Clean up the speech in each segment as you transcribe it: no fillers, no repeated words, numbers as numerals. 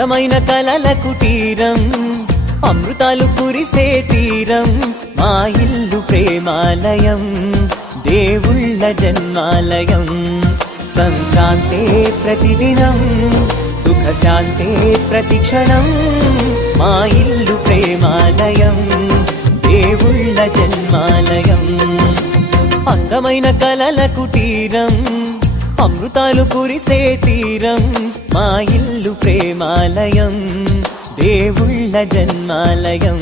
అందమైన కలల కుటీరం, అమృతాలు కురిసే తీరం, మా ఇల్లు ప్రేమాలయం, దేవుళ్ళ జన్మాలయం. సంక్రాంతే ప్రతిదినం, సుఖశాంతే ప్రతిక్షణం, మా ఇల్లు ప్రేమాలయం, దేవుళ్ళ జన్మాలయం. అందమైన కలల కుటీరం, అమృతాలు కురిసే తీరం, మా ఇల్లు ప్రేమాలయం, దేవుళ్ళ జన్మాలయం.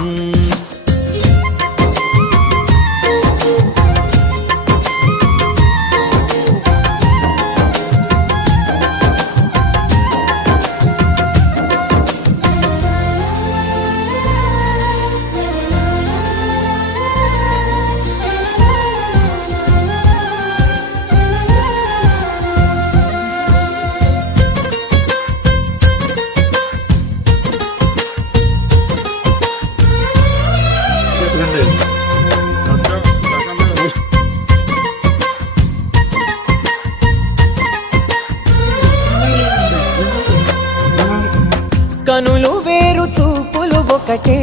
కనులు వేరు చూపులు ఒకటే,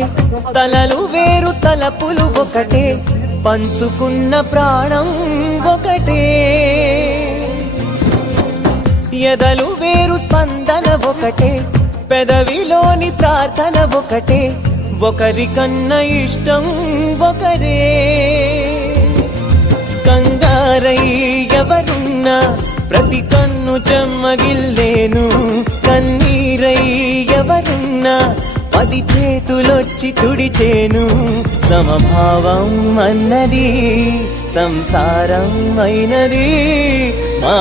తలలు వేరు తలపులు ఒకటే, పంచుకున్న ప్రాణం ఒకటే. ఎదలు వేరు స్పందన ఒకటే, పెదవిలోని ప్రార్థన ఒకటే, ఒకరికన్నా ఇష్టం ఒకరే. కంగారై ఎవరున్నా ప్రతి కన్ను చెమ్మగిల్లేను, కన్నీరై ఎవరున్నా 10 చేతులొచ్చి తుడిచేను. సమభావం అన్నది సంసారం అయినది, మా